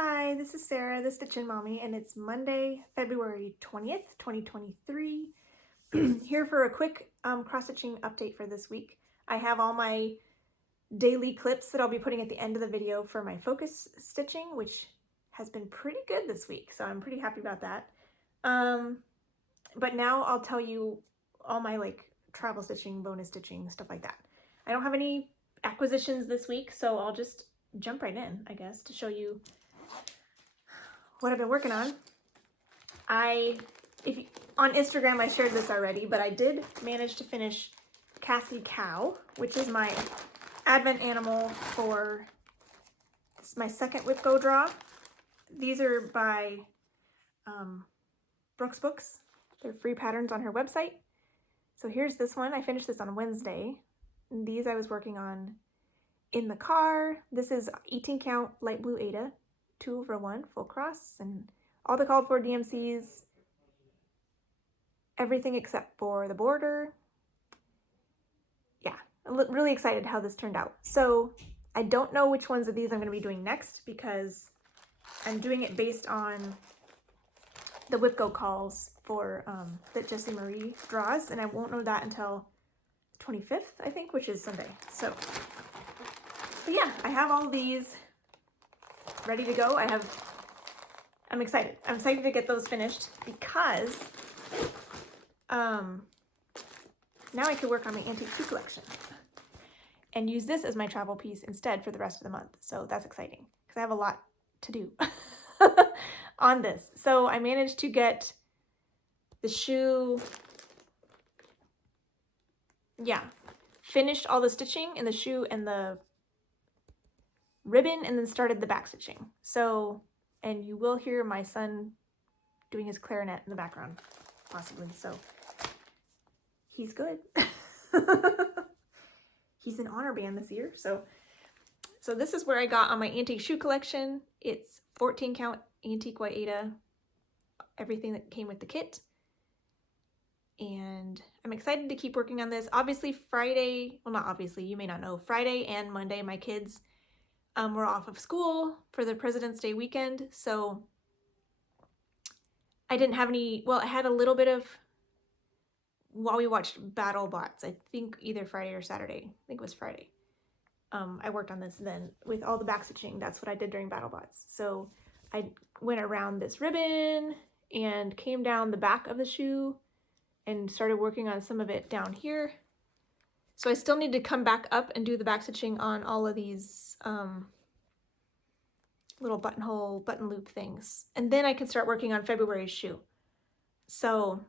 Hi, this is Sarah, the Stitchin Mommy, and it's Monday, February 20th, 2023. Here for a quick cross-stitching update for this week. I have all my daily clips that I'll be putting at the end of the video for my focus stitching, which has been pretty good this week, so I'm pretty happy about that. But now I'll tell you all my travel stitching, bonus stitching, stuff like that. I don't have any acquisitions this week, so I'll just jump right in, I guess, to show you what I've been working on. On Instagram I shared this already, but I did manage to finish Cassie Cow, which is my advent animal for my second Whip Go draw. These are by Brooks Books. They're free patterns on her website. So here's this one. I finished this on Wednesday. And these I was working on in the car. This is 18 count light blue Aida, 2/1 full cross, and all the called for DMCs, everything except for the border. Yeah, I'm really excited how this turned out. So I don't know which ones of these I'm going to be doing next because I'm doing it based on the Whip Go calls for that Jessie Marie draws, and I won't know that until 25th, I think, which is Sunday. So yeah, I have all these ready to go. I'm excited. I'm excited to get those finished because now I can work on my antique shoe collection and use this as my travel piece instead for the rest of the month. So that's exciting because I have a lot to do on this. So I managed to get the shoe, finished all the stitching in the shoe and the ribbon, and then started the back stitching. So, and you will hear my son doing his clarinet in the background, possibly. So he's good. He's in honor band this year. So this is where I got on my antique shoe collection. It's 14 count antique white Aida, everything that came with the kit. And I'm excited to keep working on this. Obviously Friday, well, not obviously, you may not know, Friday and Monday, my kids were off of school for the President's Day weekend. So I didn't have any, well, I had a little bit of, while we watched Battle Bots, I think either Friday or Saturday, I think it was Friday. I worked on this then with all the back stitching. That's what I did during Battle Bots. So I went around this ribbon and came down the back of the shoe and started working on some of it down here. So I still need to come back up and do the back stitching on all of these little buttonhole, button loop things. And then I can start working on February's shoe. So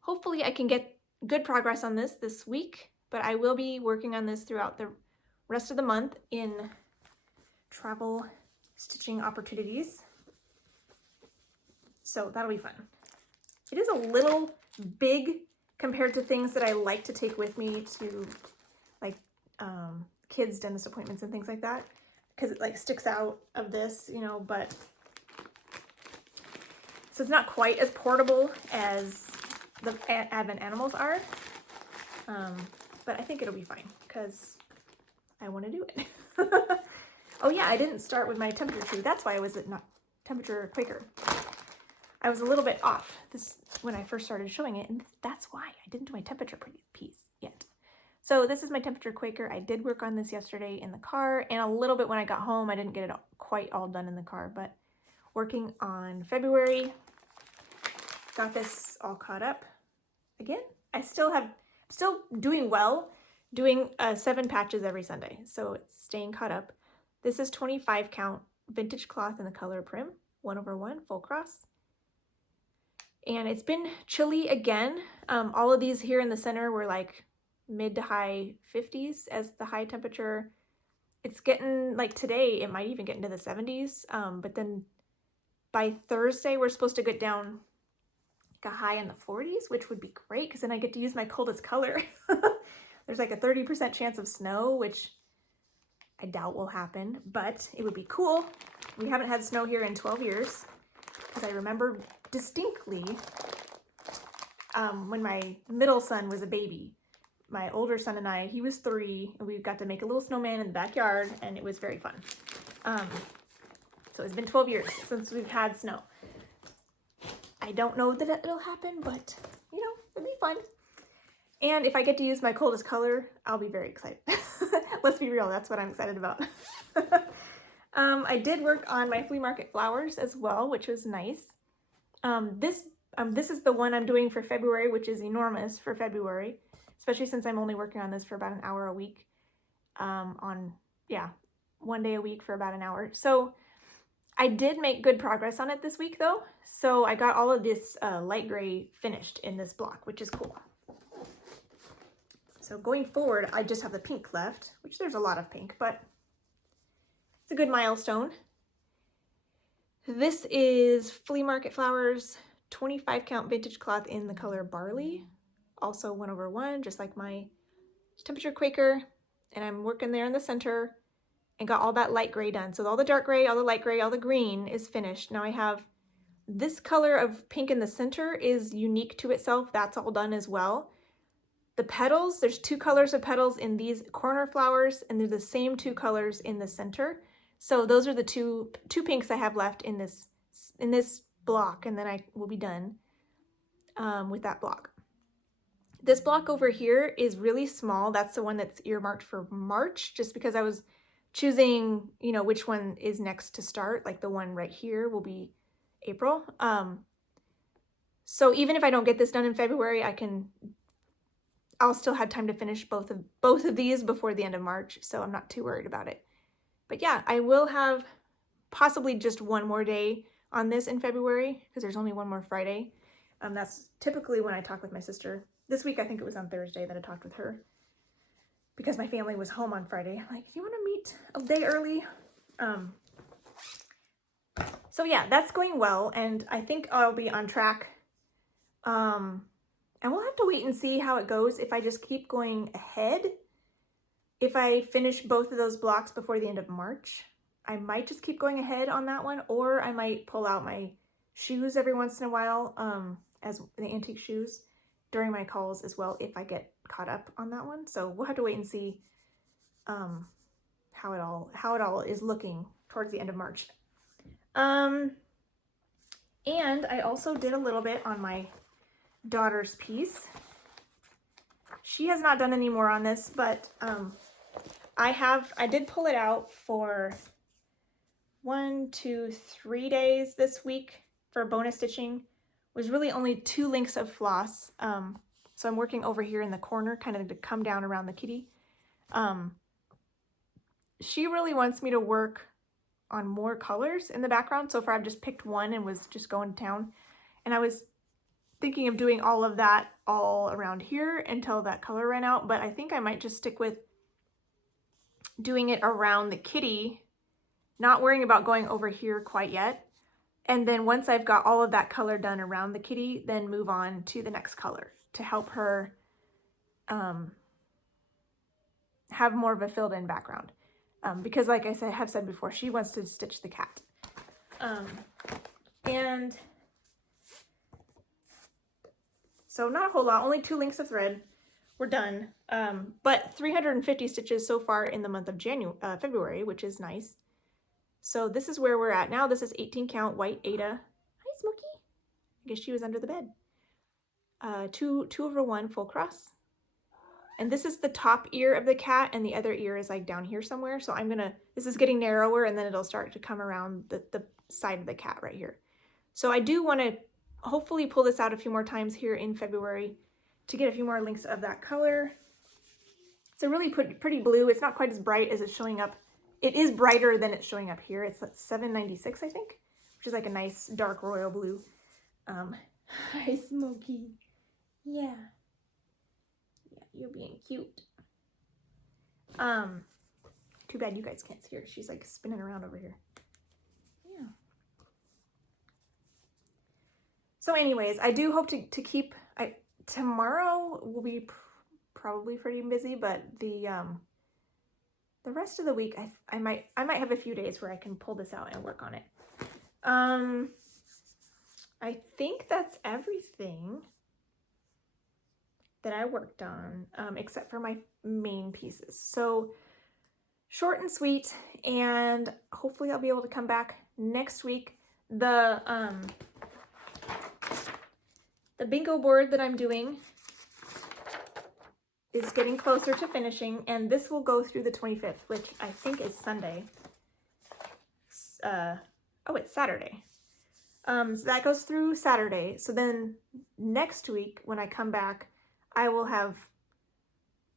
hopefully I can get good progress on this week, but I will be working on this throughout the rest of the month in travel stitching opportunities. So that'll be fun. It is a little big compared to things that I like to take with me to kids' dentist appointments and things like that, because it sticks out of this, but so it's not quite as portable as the Advent animals are, but I think it'll be fine because I want to do it. Oh yeah, I didn't start with my temperature tree. That's why I was at not temperature Quaker. I was a little bit off this when I first started showing it, and that's why I didn't do my temperature piece yet. So this is my temperature Quaker. I did work on this yesterday in the car and a little bit when I got home. I didn't get it quite all done in the car, but working on February, got this all caught up again. I still doing well, doing 7 patches every Sunday, so it's staying caught up. This is 25 count vintage cloth in the color Prim, 1/1 full cross. And it's been chilly again. All of these here in the center were like mid to high 50s as the high temperature. It's getting, today, it might even get into the 70s. But then by Thursday, we're supposed to get down a high in the 40s, which would be great because then I get to use my coldest color. There's a 30% chance of snow, which I doubt will happen, but it would be cool. We haven't had snow here in 12 years because I remember distinctly when my middle son was a baby. My older son and I, he was 3, and we got to make a little snowman in the backyard, and it was very fun. So it's been 12 years since we've had snow. I don't know that it'll happen, but you know, it'll be fun. And if I get to use my coldest color, I'll be very excited. Let's be real, that's what I'm excited about. I did work on my flea market flowers as well, which was nice. This is the one I'm doing for February, which is enormous for February, especially since I'm only working on this for about an hour a week. One day a week for about an hour. So I did make good progress on it this week though. So I got all of this light gray finished in this block, which is cool. So going forward, I just have the pink left, which there's a lot of pink, but it's a good milestone. This is Flea Market Flowers 25 count vintage cloth in the color Barley. Also 1/1, just like my temperature Quaker. And I'm working there in the center and got all that light gray done. So all the dark gray, all the light gray, all the green is finished. Now I have this color of pink in the center is unique to itself. That's all done as well. The petals, there's two colors of petals in these corner flowers, and they're the same two colors in the center. So those are the two pinks I have left in this block, and then I will be done with that block. This block over here is really small. That's the one that's earmarked for March, just because I was choosing, you know, which one is next to start. Like the one right here will be April. So even if I don't get this done in February, I'll still have time to finish both of these before the end of March, so I'm not too worried about it. But yeah, I will have possibly just one more day on this in February because there's only one more Friday. That's typically when I talk with my sister. This week I think it was on Thursday that I talked with her because my family was home on Friday. I'm like, do you want to meet a day early? So yeah, that's going well, and I think I'll be on track. And we'll have to wait and see how it goes if I just keep going ahead. If I finish both of those blocks before the end of March, I might just keep going ahead on that one, or I might pull out my shoes every once in a while, as the antique shoes during my calls as well, if I get caught up on that one. So we'll have to wait and see how it all is looking towards the end of March. And I also did a little bit on my daughter's piece. She has not done any more on this, but I did pull it out for 1, 2, 3 days this week for bonus stitching. It was really only 2 lengths of floss. So I'm working over here in the corner, kind of to come down around the kitty. She really wants me to work on more colors in the background. So far I've just picked one and was just going to town. And I was thinking of doing all of that all around here until that color ran out, but I think I might just stick with doing it around the kitty, not worrying about going over here quite yet. And then once I've got all of that color done around the kitty, then move on to the next color to help her have more of a filled in background. Because like I have said before, she wants to stitch the cat. And so not a whole lot, only 2 lengths of thread. We're done. But 350 stitches so far in the month of February, which is nice. So this is where we're at now. This is 18 count white Ada. Hi, Smokey. I guess she was under the bed. 2/1 full cross. And this is the top ear of the cat, and the other ear is like down here somewhere. So this is getting narrower, and then it'll start to come around the side of the cat right here. So I do want to hopefully pull this out a few more times here in February to get a few more lengths of that color. It's a really pretty blue. It's not quite as bright as it's showing up. It is brighter than it's showing up here. It's like 796, I think, which is like a nice dark royal blue. Hi, Smokey. Yeah. Yeah, you're being cute. Too bad you guys can't see her. She's like spinning around over here. Yeah. So anyways, I do hope to keep, tomorrow will be probably pretty busy, but the rest of the week, I might have a few days where I can pull this out and work on it. I think that's everything that I worked on, except for my main pieces. So short and sweet, and hopefully I'll be able to come back next week. The bingo board that I'm doing is getting closer to finishing, and this will go through the 25th, which I think is Sunday. Oh, it's Saturday. So that goes through Saturday. So then next week when I come back, I will have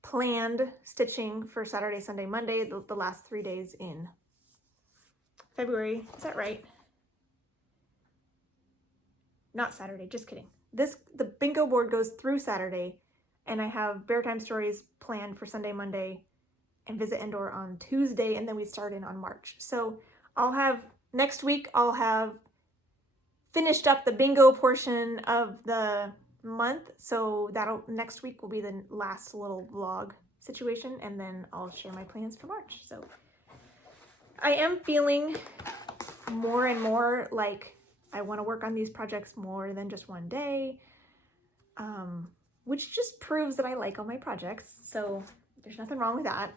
planned stitching for Saturday, Sunday, Monday, the last 3 days in February. Is that right? Not Saturday, just kidding. The bingo board goes through Saturday, and I have Bear Time Stories planned for Sunday, Monday, and Visit Endor on Tuesday, and then we start in on March. So next week I'll have finished up the bingo portion of the month, so next week will be the last little vlog situation, and then I'll share my plans for March. So I am feeling more and more like I want to work on these projects more than just one day, which just proves that I like all my projects, so there's nothing wrong with that.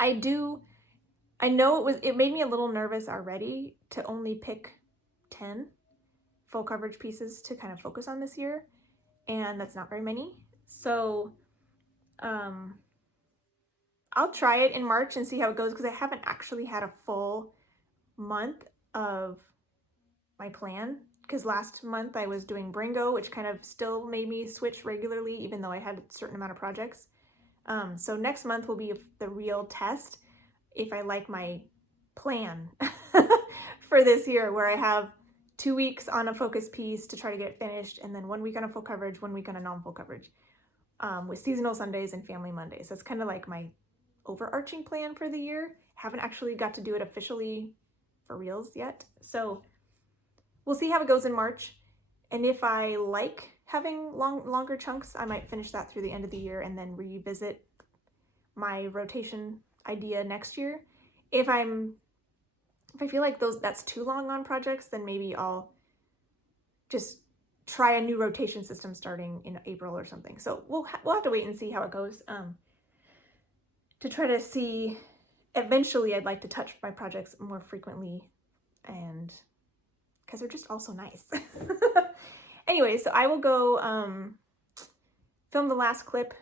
I know it made me a little nervous already to only pick 10 full coverage pieces to kind of focus on this year, and that's not very many. So I'll try it in March and see how it goes, because I haven't actually had a full month of my plan, because last month I was doing Bringo, which kind of still made me switch regularly even though I had a certain amount of projects. So next month will be the real test if I like my plan for this year, where I have 2 weeks on a focus piece to try to get it finished, and then 1 week on a full coverage, 1 week on a non-full coverage, with seasonal Sundays and family Mondays. That's kind of like my overarching plan for the year. Haven't actually got to do it officially for reals yet. So we'll see how it goes in March. And if I like having longer chunks, I might finish that through the end of the year and then revisit my rotation idea next year. If I feel like that's too long on projects, then maybe I'll just try a new rotation system starting in April or something. So we'll have to wait and see how it goes, to try to see. Eventually I'd like to touch my projects more frequently, and because they're just also nice. Anyway, so I will go film the last clip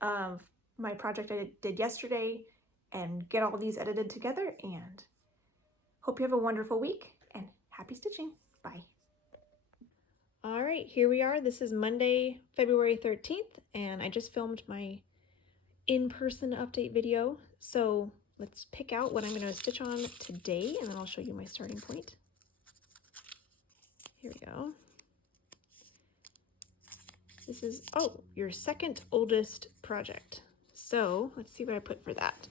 of my project I did yesterday and get all these edited together, and hope you have a wonderful week and happy stitching. Bye. All right, here we are. This is Monday, February 13th, and I just filmed my in-person update video. So let's pick out what I'm going to stitch on today, and then I'll show you my starting point. Here we go. This is, your second oldest project. So let's see what I put for that.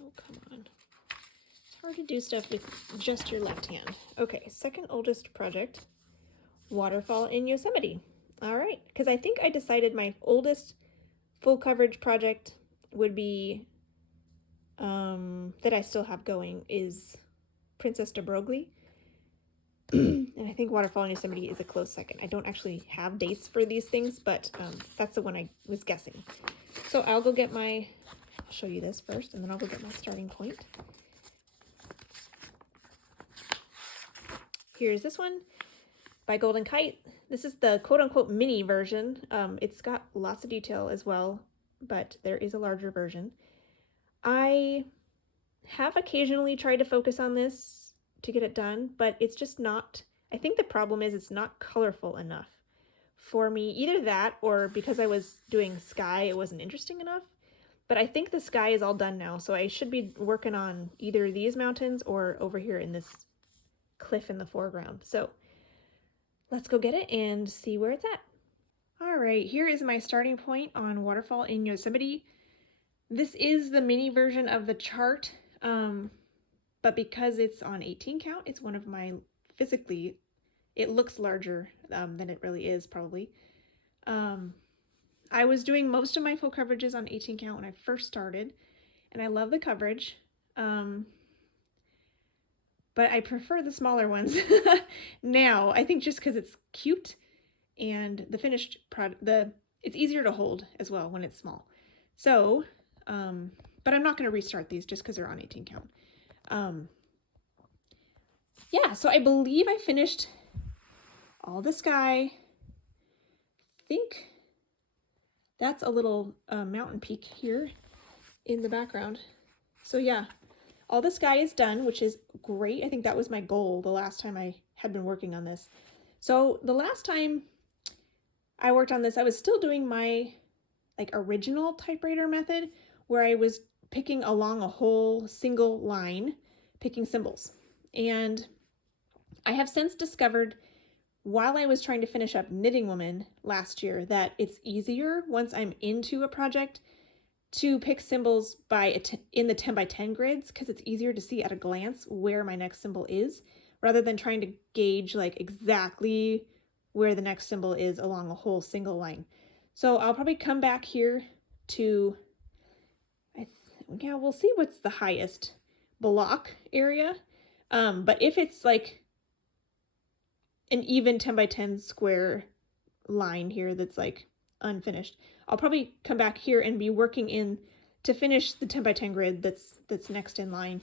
Oh, come on. It's hard to do stuff with just your left hand. Okay, second oldest project, Waterfall in Yosemite. All right, because I think I decided my oldest full coverage project would be, that I still have going, is Princess de Broglie. And I think Waterfall in Yosemite is a close second. I don't actually have dates for these things, but that's the one I was guessing. So I'll go get I'll show you this first, and then I'll go get my starting point. Here's this one by Golden Kite. This is the quote-unquote mini version. It's got lots of detail as well, but there is a larger version. I have occasionally tried to focus on this to get it done, but it's just not, I think the problem is it's not colorful enough for me. Either that, or because I was doing sky, it wasn't interesting enough. But I think the sky is all done now, so I should be working on either these mountains or over here in this cliff in the foreground. So let's go get it and see where it's at. All right, here is my starting point on Waterfall in Yosemite. This is the mini version of the chart, but because it's on 18 count, it's one of my, physically, it looks larger than it really is, probably. I was doing most of my full coverages on 18 count when I first started, and I love the coverage. but I prefer the smaller ones now. I think just because it's cute and the finished product, it's easier to hold as well when it's small. So, but I'm not going to restart these just because they're on 18 count. Yeah, so I believe I finished all the sky. I think that's a little mountain peak here in the background. So yeah, all the sky is done, which is great. I think that was my goal the last time I had been working on this. So the last time I worked on this, I was still doing my like original typewriter method where I was picking along a whole single line, picking symbols. And I have since discovered while I was trying to finish up Knitting Woman last year that it's easier once I'm into a project to pick symbols in the 10 by 10 grids because it's easier to see at a glance where my next symbol is rather than trying to gauge like exactly where the next symbol is along a whole single line. So I'll probably come back here to, we'll see what's the highest block area. But if it's like an even 10 by 10 square line here that's like unfinished, I'll probably come back here and be working in to finish the 10 by 10 grid that's next in line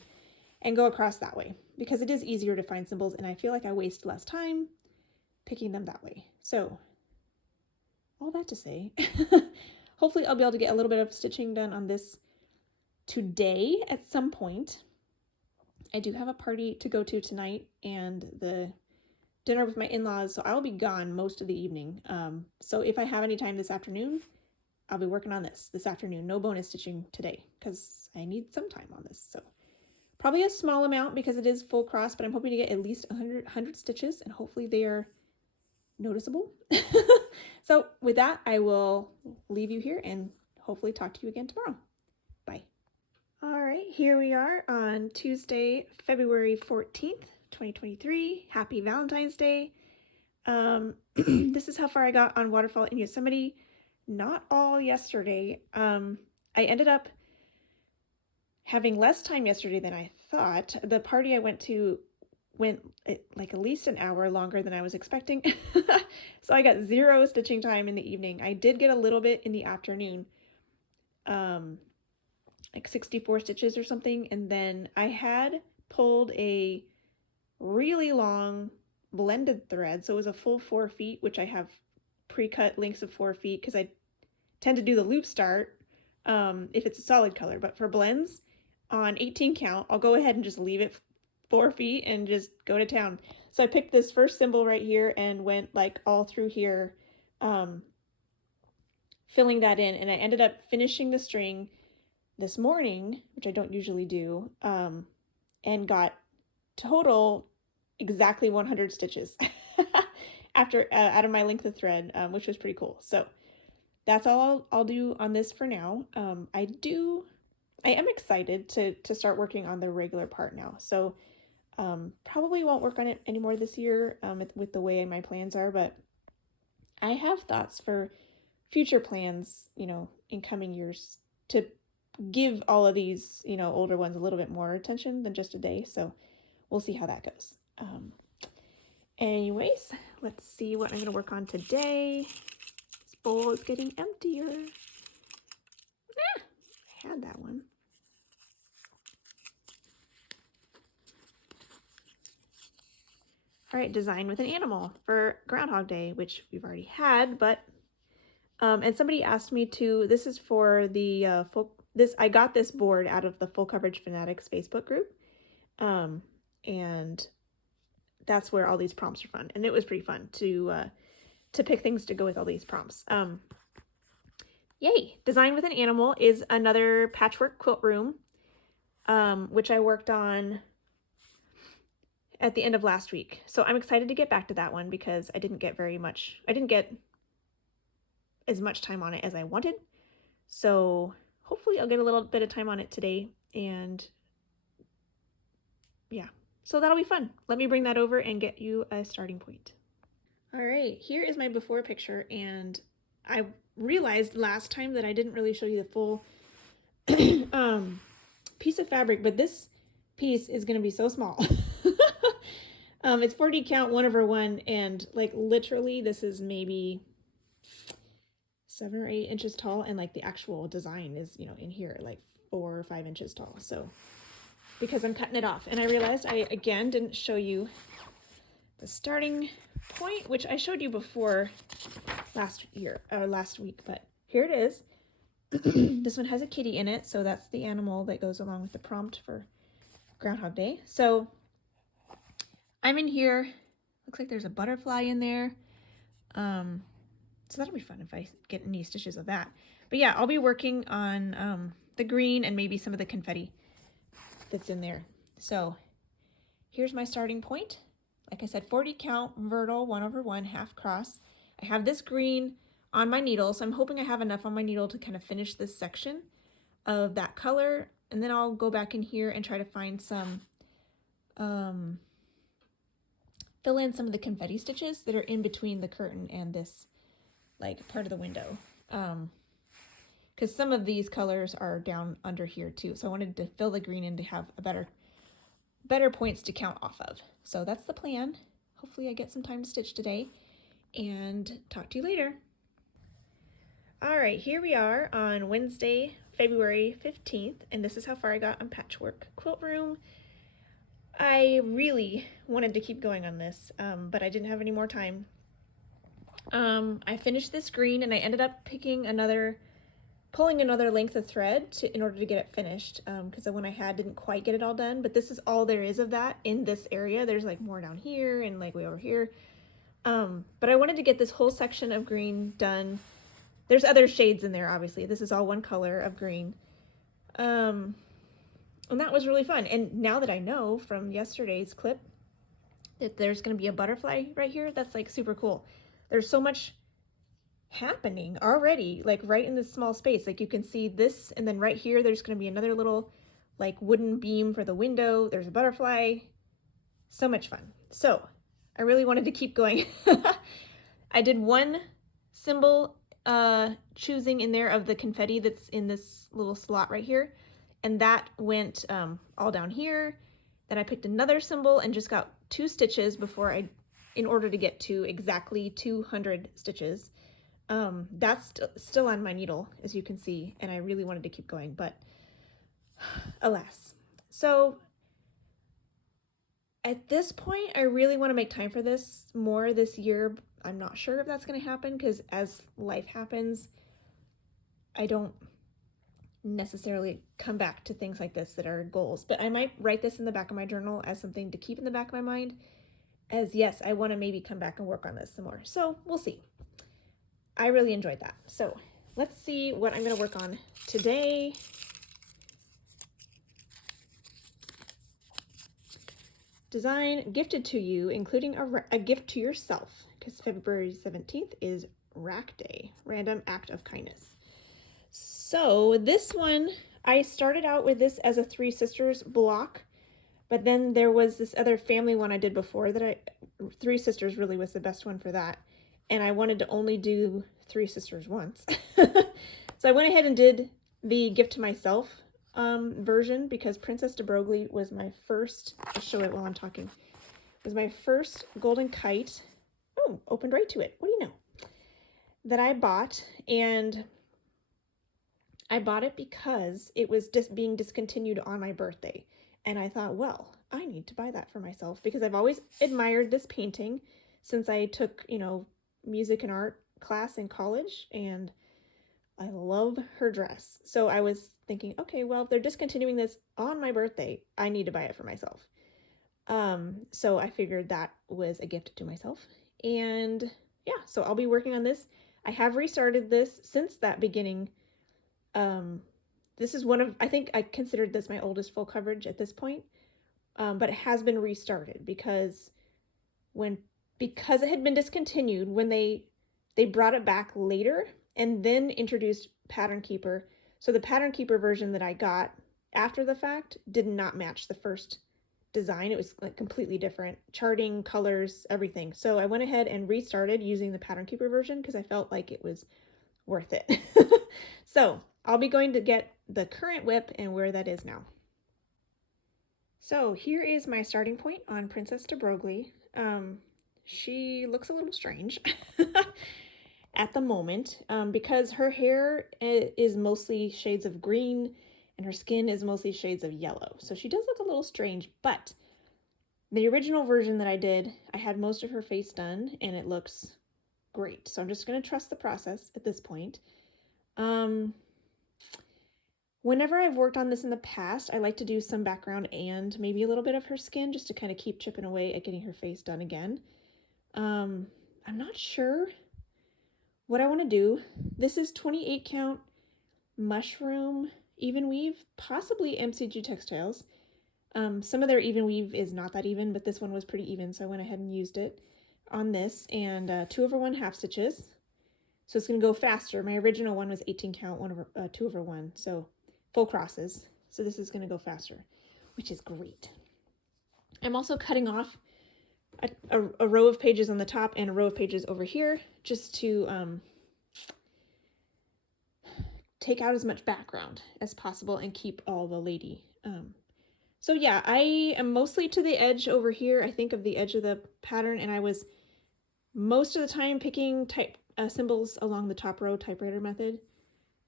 and go across that way because it is easier to find symbols and I feel like I waste less time picking them that way. So all that to say, hopefully I'll be able to get a little bit of stitching done on this today at some point. I do have a party to go to tonight and the dinner with my in-laws, so I'll be gone most of the evening. So if I have any time this afternoon, I'll be working on this afternoon. No bonus stitching today because I need some time on this. So probably a small amount because it is full cross, but I'm hoping to get at least 100 stitches and hopefully they are noticeable. So with that, I will leave you here and hopefully talk to you again tomorrow. Bye. All right, here we are on Tuesday, February 14th, 2023. Happy Valentine's Day. This is how far I got on Waterfall in Yosemite. Not all yesterday. I ended up having less time yesterday than I thought. The party I went to went like at least an hour longer than I was expecting. So I got 0 stitching time in the evening. I did get a little bit in the afternoon, like 64 stitches or something. And then I had pulled a really long blended thread. So it was a full 4 feet, which I have pre-cut lengths of 4 feet because I tend to do the loop start if it's a solid color. But for blends on 18 count, I'll go ahead and just leave it 4 feet and just go to town. So I picked this first symbol right here and went like all through here, filling that in. And I ended up finishing the string this morning, which I don't usually do, and got total exactly 100 stitches after out of my length of thread, which was pretty cool. So that's all I'll do on this for now. I am excited to start working on the regular part now. So probably won't work on it anymore this year with the way my plans are, but I have thoughts for future plans, in coming years to give all of these, older ones a little bit more attention than just a day. So we'll see how that goes. Anyways, let's see what I'm going to work on today. This bowl is getting emptier. I had that one. All right, design with an animal for Groundhog Day, which we've already had, but, and somebody asked me to, this is for the, I got this board out of the Full Coverage Fanatics Facebook group, and that's where all these prompts are fun, and it was pretty fun to pick things to go with all these prompts. Yay! Design with an Animal is another patchwork quilt room, which I worked on at the end of last week. So I'm excited to get back to that one because I didn't get as much time on it as I wanted. So hopefully I'll get a little bit of time on it today. And yeah, so that'll be fun. Let me bring that over and get you a starting point. All right, here is my before picture. And I realized last time that I didn't really show you the full piece of fabric, but this piece is going to be so small. It's 40 count 1/1, and like literally this is maybe 7 or 8 inches tall, and like the actual design is, you know, in here like 4 or 5 inches tall. So because I'm cutting it off, and I realized I again didn't show you the starting point, which I showed you before last week, but here it is. This one has a kitty in it, so that's the animal that goes along with the prompt for Groundhog Day. So I'm in here. Looks like there's a butterfly in there. So that'll be fun if I get any stitches of that. But yeah, I'll be working on the green and maybe some of the confetti that's in there. So here's my starting point. Like I said, 40 count, vertical, 1/1, half cross. I have this green on my needle, so I'm hoping I have enough on my needle to kind of finish this section of that color. And then I'll go back in here and try to find some, fill in some of the confetti stitches that are in between the curtain and this like part of the window. Because some of these colors are down under here too. So I wanted to fill the green in to have a better points to count off of. So that's the plan. Hopefully I get some time to stitch today, and talk to you later. All right, here we are on Wednesday, February 15th, and this is how far I got on Patchwork Quilt Room. I really wanted to keep going on this, but I didn't have any more time. I finished this green, and I ended up pulling another length of thread in order to get it finished, because the one I had didn't quite get it all done, but this is all there is of that in this area. There's like more down here and like way over here. But I wanted to get this whole section of green done. There's other shades in there, obviously. This is all one color of green. And that was really fun. And now that I know from yesterday's clip that there's going to be a butterfly right here, that's like super cool. There's so much happening already, like right in this small space. Like you can see this, and then right here there's going to be another little like wooden beam for the window. There's a butterfly. So much fun. So I really wanted to keep going. I did one symbol choosing in there of the confetti that's in this little slot right here, and that went all down here. Then I picked another symbol and just got 2 stitches in order to get to exactly 200 stitches. That's still on my needle, as you can see, and I really wanted to keep going, but alas. So at this point, I really want to make time for this more this year. I'm not sure if that's going to happen, because as life happens, I don't necessarily come back to things like this that are goals, but I might write this in the back of my journal as something to keep in the back of my mind, as yes, I want to maybe come back and work on this some more. So we'll see. I really enjoyed that. So let's see what I'm going to work on today. Design gifted to you, including a gift to yourself, because February 17th is Rack Day, Random Act of Kindness. So this one, I started out with this as a Three Sisters block, but then there was this other family one I did before Three Sisters really was the best one for that. And I wanted to only do Three Sisters once. So I went ahead and did the gift to myself version, because Princess de Broglie was my first, I'll show it while I'm talking, was my first golden kite. Oh, opened right to it. What do you know? That I bought, and I bought it because it was just being discontinued on my birthday. And I thought, well, I need to buy that for myself, because I've always admired this painting since I took, music and art class in college, and I love her dress. So I was thinking, okay, well, if they're discontinuing this on my birthday, I need to buy it for myself. So I figured that was a gift to myself. And yeah, so I'll be working on this. I have restarted this since that beginning. This is I think I considered this my oldest full coverage at this point. But it has been restarted because it had been discontinued when they brought it back later and then introduced Pattern Keeper. So the Pattern Keeper version that I got after the fact did not match the first design. It was like completely different, charting, colors, everything. So I went ahead and restarted using the Pattern Keeper version because I felt like it was worth it. So I'll be going to get the current whip and where that is now. So here is my starting point on Princess de Broglie. She looks a little strange at the moment because her hair is mostly shades of green and her skin is mostly shades of yellow. So she does look a little strange, but the original version that I did, I had most of her face done and it looks great. So I'm just going to trust the process at this point. Whenever I've worked on this in the past, I like to do some background and maybe a little bit of her skin just to kind of keep chipping away at getting her face done again. I'm not sure what I want to do. This is 28 count mushroom even weave, possibly MCG Textiles. Some of their even weave is not that even, but this one was pretty even, so I went ahead and used it on this, and 2/1 half stitches. So it's going to go faster. My original one was 18 count, 2/1, so full crosses. So this is going to go faster, which is great. I'm also cutting off a row of pages on the top and a row of pages over here just to take out as much background as possible and keep all the lady. So yeah, I am mostly to the edge over here, I think of the edge of the pattern, and I was most of the time picking symbols along the top row, typewriter method.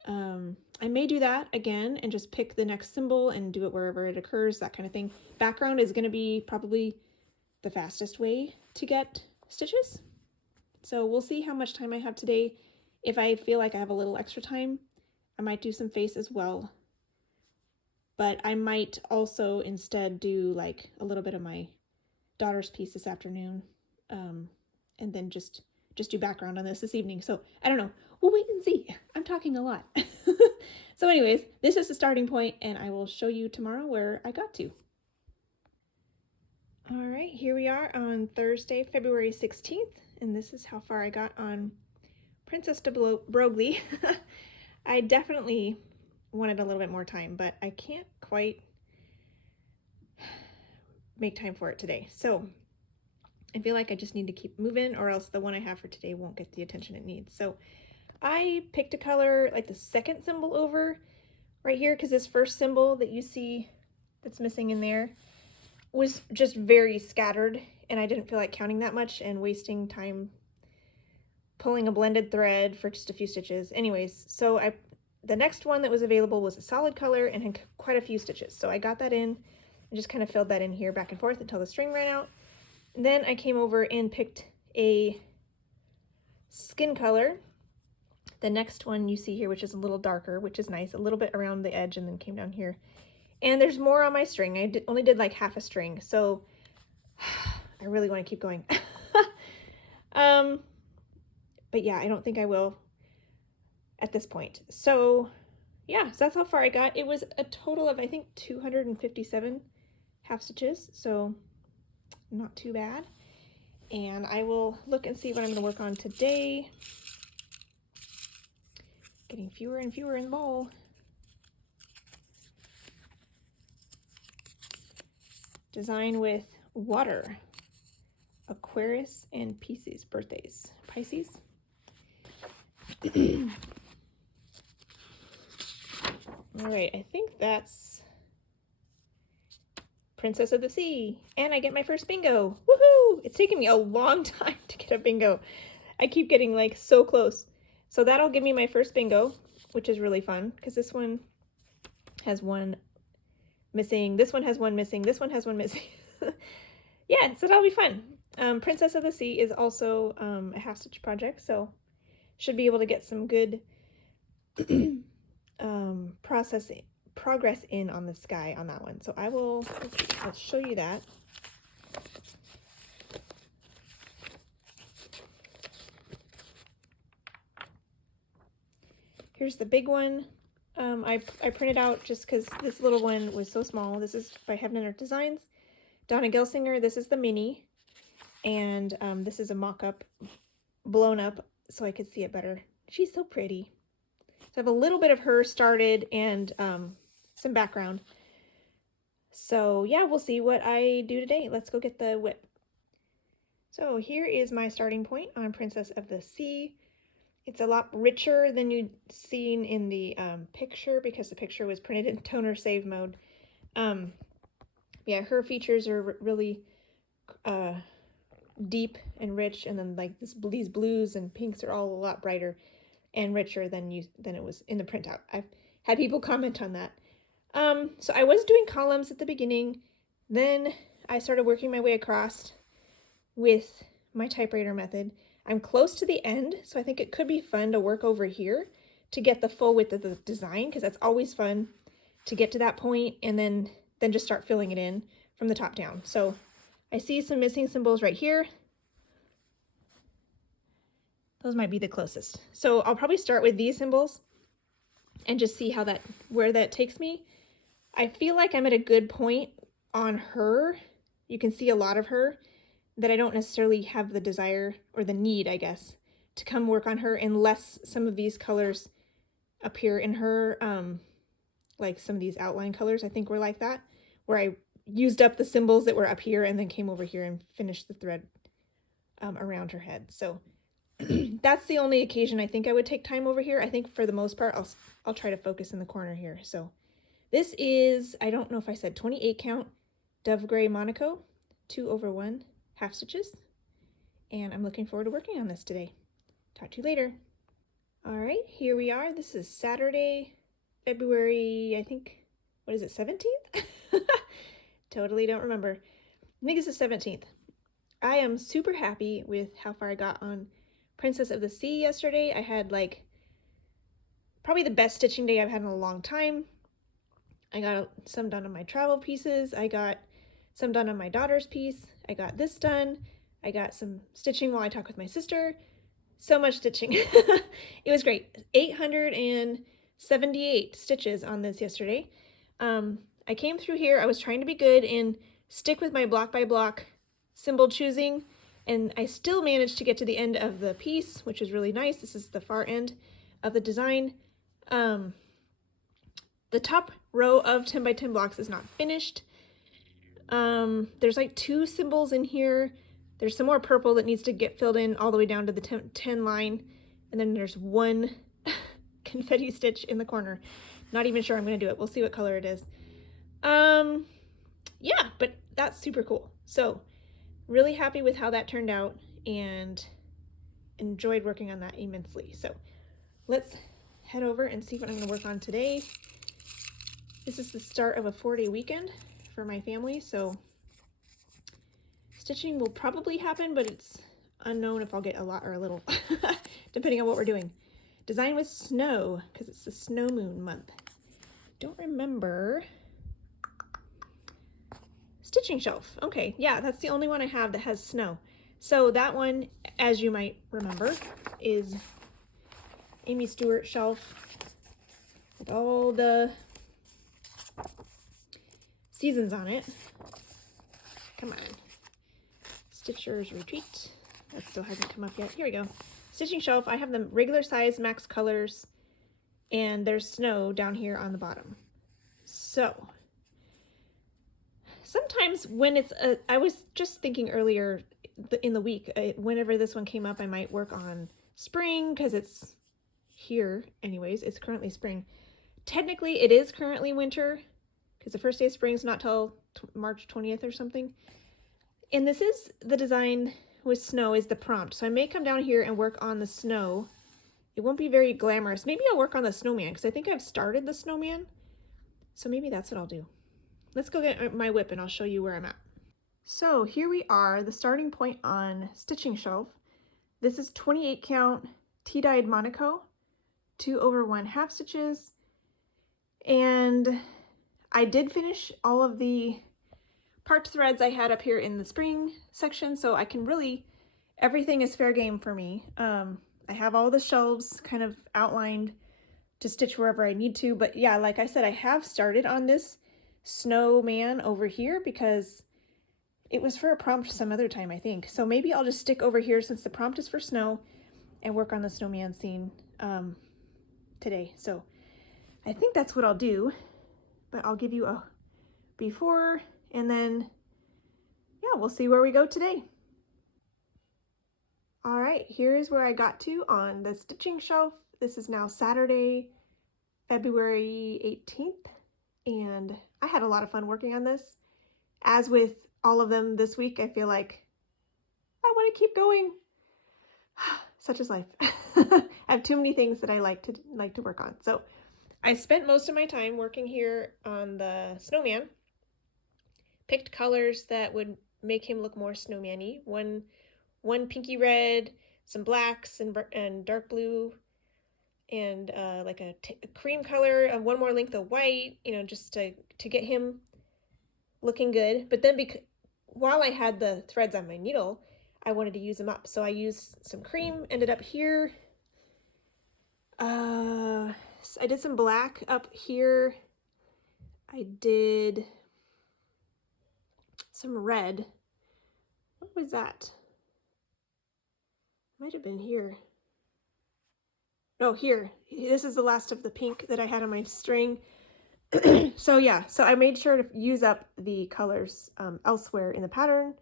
I may do that again and just pick the next symbol and do it wherever it occurs, that kind of thing. Background is going to be probably the fastest way to get stitches. So we'll see how much time I have today. If I feel like I have a little extra time, I might do some face as well. But I might also instead do like a little bit of my daughter's piece this afternoon, and then just do background on this evening. So I don't know. We'll wait and see. I'm talking a lot. So anyways, this is the starting point, and I will show you tomorrow where I got to. All right, here we are on Thursday, February 16th, and this is how far I got on Princess de Broglie. I definitely wanted a little bit more time, but I can't quite make time for it today. So I feel like I just need to keep moving, or else the one I have for today won't get the attention it needs. So I picked a color like the second symbol over right here, because this first symbol that you see that's missing in there was just very scattered, and I didn't feel like counting that much and wasting time pulling a blended thread for just a few stitches. Anyways, so the next one that was available was a solid color and had quite a few stitches. So I got that in and just kind of filled that in here back and forth until the string ran out. And then I came over and picked a skin color. The next one you see here, which is a little darker, which is nice, a little bit around the edge, and then came down here. And there's more on my string. I only did like half a string, so I really want to keep going. But yeah, I don't think I will at this point. So yeah, so that's how far I got. It was a total of, I think, 257 half stitches, so not too bad. And I will look and see what I'm going to work on today. Getting fewer and fewer in the bowl. Design with water. Aquarius and Pisces birthdays. Pisces. All right, I think that's Princess of the Sea. And I get my first bingo. Woohoo! It's taken me a long time to get a bingo. I keep getting like so close. So that'll give me my first bingo, which is really fun because this one has one missing, this one has one missing, this one has one missing. Yeah, so that'll be fun. Princess of the Sea is also a half stitch project, so should be able to get some good progress in on the sky on that one. So I'll show you that. Here's the big one. I printed out just because this little one was so small. This is by Heaven and Earth Designs. Donna Gelsinger, this is the mini. And this is a mock-up, blown up, so I could see it better. She's so pretty. So I have a little bit of her started and some background. So yeah, we'll see what I do today. Let's go get the whip. So here is my starting point on Princess of the Sea. It's a lot richer than you'd seen in the picture because the picture was printed in toner save mode. Yeah, her features are really deep and rich, and then like these blues and pinks are all a lot brighter and richer than it was in the printout. I've had people comment on that. So I was doing columns at the beginning, then I started working my way across with my typewriter method. I'm close to the end, so I think it could be fun to work over here to get the full width of the design, because that's always fun to get to that point and then just start filling it in from the top down. So I see some missing symbols right here. Those might be the closest. So I'll probably start with these symbols and just see where that takes me. I feel like I'm at a good point on her. You can see a lot of her that I don't necessarily have the desire or the need, I guess, to come work on her unless some of these colors appear in her, like some of these outline colors I think were like that, where I used up the symbols that were up here and then came over here and finished the thread around her head. So that's the only occasion I think I would take time over here. I think for the most part, I'll try to focus in the corner here. So this is, I don't know if I said 28 count Dove Gray Monaco, 2/1 half stitches. And I'm looking forward to working on this today. Talk to you later. All right, here we are. This is Saturday, February, I think, what is it, 17th? Totally don't remember. I think it's the 17th. I am super happy with how far I got on Princess of the Sea yesterday. I had like probably the best stitching day I've had in a long time. I got some done on my travel pieces. I got some done on my daughter's piece. I got this done. I got some stitching while I talk with my sister. So much stitching. It was great. 878 stitches on this yesterday. I came through here. I was trying to be good and stick with my block by block symbol choosing, and I still managed to get to the end of the piece, which is really nice. This is the far end of the design. The top row of 10 by 10 blocks is not finished. There's like 2 symbols in here. There's some more purple that needs to get filled in all the way down to the 10 line. And then there's 1 confetti stitch in the corner. Not even sure I'm going to do it. We'll see what color it is. Yeah, but that's super cool. So really happy with how that turned out and enjoyed working on that immensely. So let's head over and see what I'm going to work on today. This is the start of a 4-day weekend for my family, so stitching will probably happen, but it's unknown if I'll get a lot or a little, depending on what we're doing. Design with snow, because it's the snow moon month. Don't remember. Stitching shelf. Okay, yeah, that's the only one I have that has snow. So that one, as you might remember, is Amy Stewart shelf with all the seasons on it. Come on. Stitcher's Retreat. That still hasn't come up yet. Here we go. Stitching shelf. I have the regular size max colors, and there's snow down here on the bottom. So sometimes when it's I was just thinking earlier in the week, whenever this one came up, I might work on spring because it's here anyways. It's currently spring. Technically, it is currently winter because the first day of spring is not till March 20th or something. And this is the design with snow is the prompt. So I may come down here and work on the snow. It won't be very glamorous. Maybe I'll work on the snowman because I think I've started the snowman. So maybe that's what I'll do. Let's go get my whip and I'll show you where I'm at. So here we are, the starting point on stitching shelf. This is 28 count tea-dyed Monaco, 2/1 half stitches. And I did finish all of the part threads I had up here in the spring section, so I can really, everything is fair game for me. I have all the shelves kind of outlined to stitch wherever I need to, but yeah, like I said, I have started on this snowman over here because it was for a prompt some other time, I think. So maybe I'll just stick over here since the prompt is for snow and work on the snowman scene today. So I think that's what I'll do, but I'll give you a before and then, yeah, we'll see where we go today. All right, here's where I got to on the stitching shelf. This is now Saturday, February 18th, and I had a lot of fun working on this. as with all of them this week, I feel like I want to keep going. Such is life. I have too many things that I like to work on. So I spent most of my time working here on the snowman. Picked colors that would make him look more snowman-y. One pinky red, some blacks and dark blue, and like a cream color, and one more length of white, you know, just to get him looking good. But then while I had the threads on my needle, I wanted to use them up. So I used some cream, ended up here. I did some black up here. I did some red. What was that? Might have been here. No, here. This is the last of the pink that I had on my string. So yeah, so I made sure to use up the colors elsewhere in the pattern,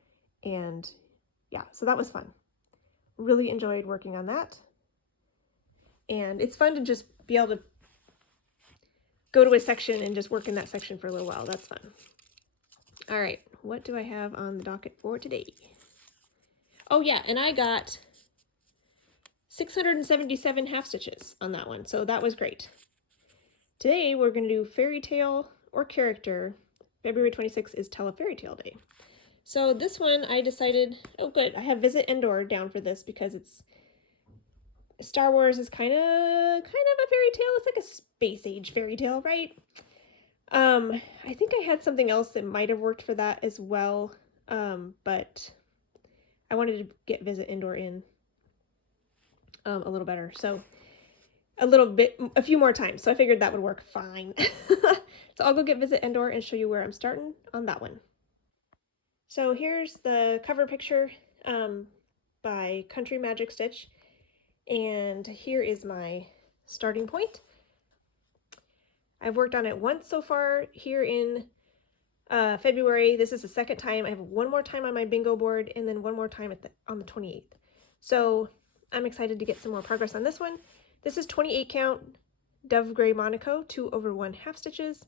and yeah, so that was fun. Really enjoyed working on that. And it's fun to just be able to go to a section and just work in that section for a little while. That's fun. All right, what do I have on the docket for today? Oh yeah, and I got 677 half stitches on that one, so that was great. Today we're going to do fairy tale or character. February 26th is Tell a Fairy Tale Day. So this one I decided, oh good, I have Visit Endor down for this because it's Star Wars is kind of a fairy tale. It's like a space age fairy tale, right? I think I had something else that might have worked for that as well, but I wanted to get Visit Endor in a little better. So a few more times. So I figured that would work fine. So I'll go get Visit Endor and show you where I'm starting on that one. So here's the cover picture by Country Magic Stitch. And here is my starting point. I've worked on it once so far here in February. This is the second time. I have one more time on my bingo board and then one more time on the 28th. So I'm excited to get some more progress on this one. This is 28 count Dove Gray Monaco 2/1 half stitches.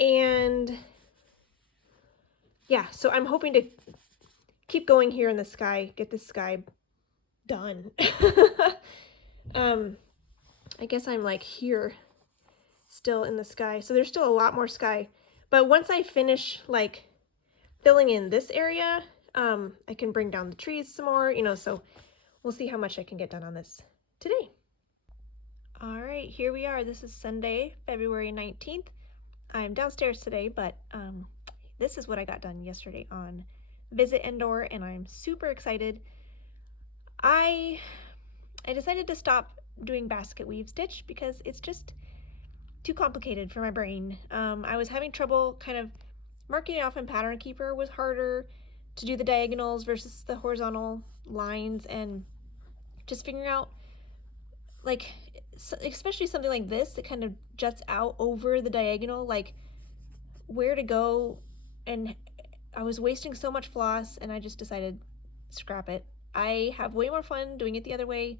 And yeah, so I'm hoping to keep going here in the sky, get this sky done. I guess I'm like here still in the sky, so there's still a lot more sky, but once I finish like filling in this area, I can bring down the trees some more, you know, so we'll see how much I can get done on this today. All right, here we are. This is Sunday, February 19th. I'm downstairs today, but this is what I got done yesterday on Visit Endor, and I'm super excited. I decided to stop doing basket weave stitch because it's just too complicated for my brain. I was having trouble kind of marking it off in Pattern Keeper. Was harder to do the diagonals versus the horizontal lines, and just figuring out, like, especially something like this that kind of juts out over the diagonal, like where to go. And I was wasting so much floss, and I just decided scrap it. I have way more fun doing it the other way.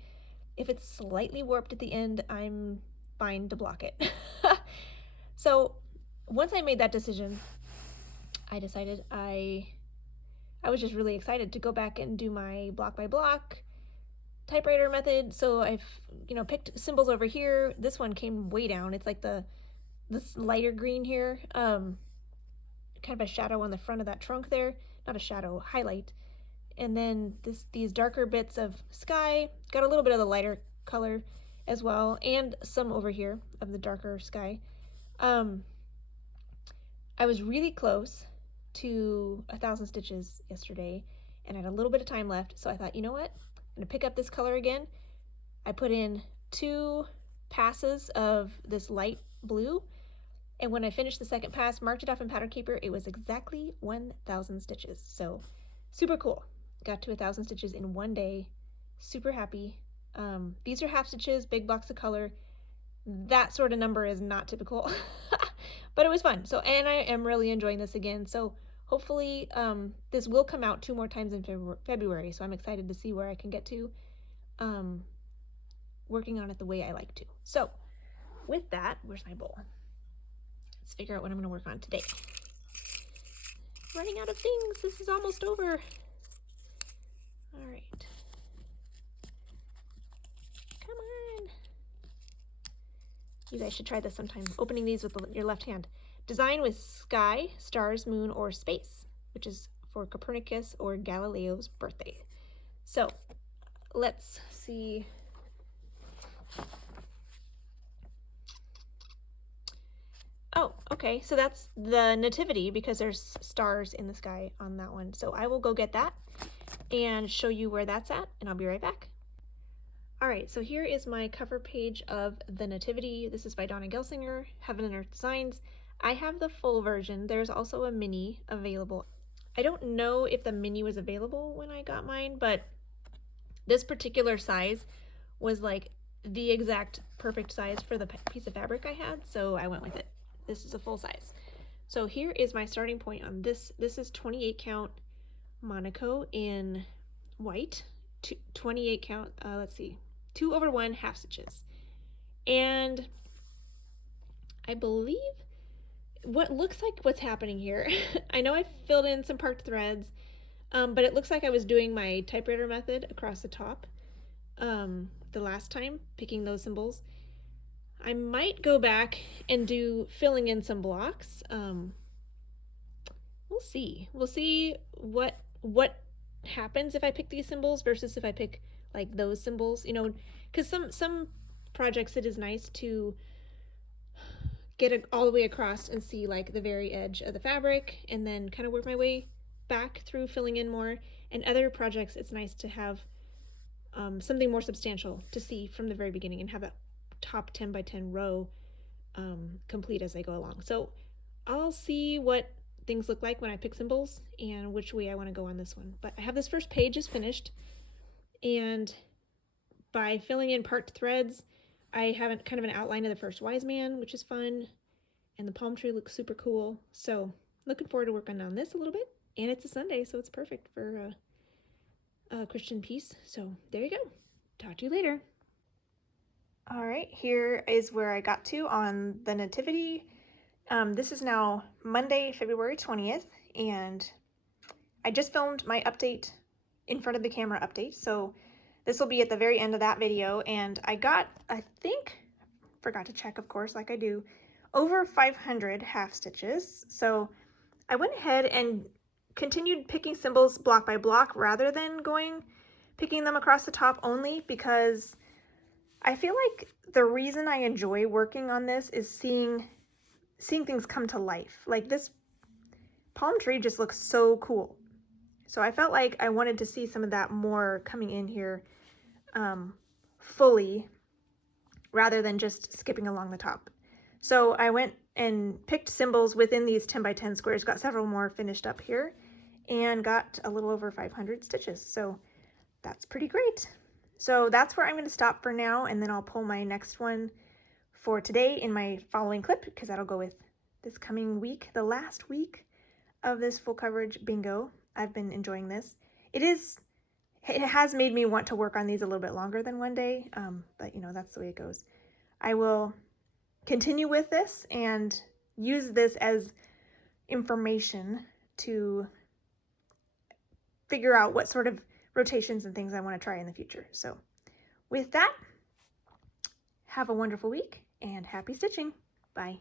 If it's slightly warped at the end, I'm fine to block it. So once I made that decision, I decided I was just really excited to go back and do my block by block typewriter method. So I've, you know, picked symbols over here. This one came way down. It's like this lighter green here, kind of a shadow on the front of that trunk there. Not a shadow, highlight. And then these darker bits of sky, got a little bit of the lighter color as well, and some over here of the darker sky. I was really close to 1,000 stitches yesterday, and I had a little bit of time left, so I thought, you know what, I'm gonna pick up this color again. I put in 2 passes of this light blue, and when I finished the second pass, marked it off in Pattern Keeper, it was exactly 1,000 stitches. So super cool. Got to 1,000 stitches in one day. Super happy. These are half stitches, big blocks of color. That sort of number is not typical, but it was fun. So, and I am really enjoying this again. So hopefully this will come out 2 more times in February. So I'm excited to see where I can get to working on it the way I like to. So with that, where's my bowl? Let's figure out what I'm going to work on today. running out of things. This is almost over. All right. Come on. You guys should try this sometime. Opening these with your left hand. Design with sky, stars, moon, or space, which is for Copernicus or Galileo's birthday. So let's see. Oh, okay, so that's the nativity because there's stars in the sky on that one. So I will go get that and show you where that's at, and I'll be right back. All right, so here is my cover page of the nativity. This is by Donna Gelsinger, Heaven and Earth Designs. I have the full version. There's also a mini available. I don't know if the mini was available when I got mine, but this particular size was like the exact perfect size for the piece of fabric I had, so I went with it. This is a full size. So here is my starting point on this. This is 28 count Monaco in white, 28 count, let's see, 2/1 half stitches. And I believe what looks like what's happening here, I know I filled in some parked threads, but it looks like I was doing my typewriter method across the top the last time, picking those symbols. I might go back and do filling in some blocks. We'll see. We'll see what happens if I pick these symbols versus if I pick like those symbols, you know, because some projects it is nice to get it all the way across and see like the very edge of the fabric and then kind of work my way back through filling in more. And other projects it's nice to have something more substantial to see from the very beginning and have that top 10 by 10 row complete as I go along. So I'll see what things look like when I pick symbols and which way I want to go on this one. But I have this first page is finished, and by filling in parked threads, I have kind of an outline of the first wise man, which is fun, and the palm tree looks super cool. So looking forward to working on this a little bit, and it's a Sunday, so it's perfect for a Christian piece. So there you go. Talk to you later. All right, here is where I got to on the nativity. This is now Monday, February 20th, and I just filmed my update in front of the camera update, so this will be at the very end of that video, and I got, I think, forgot to check, of course, like I do, over 500 half stitches. So I went ahead and continued picking symbols block by block rather than picking them across the top only, because I feel like the reason I enjoy working on this is seeing things come to life. Like this palm tree just looks so cool. So I felt like I wanted to see some of that more coming in here fully rather than just skipping along the top. So I went and picked symbols within these 10 by 10 squares, got several more finished up here, and got a little over 500 stitches. So that's pretty great. So that's where I'm going to stop for now, and then I'll pull my next one for today in my following clip, because that'll go with this coming week, the last week of this full coverage bingo. I've been enjoying this. It has made me want to work on these a little bit longer than one day, but you know, that's the way it goes. I will continue with this and use this as information to figure out what sort of rotations and things I want to try in the future. So with that, have a wonderful week and happy stitching. Bye.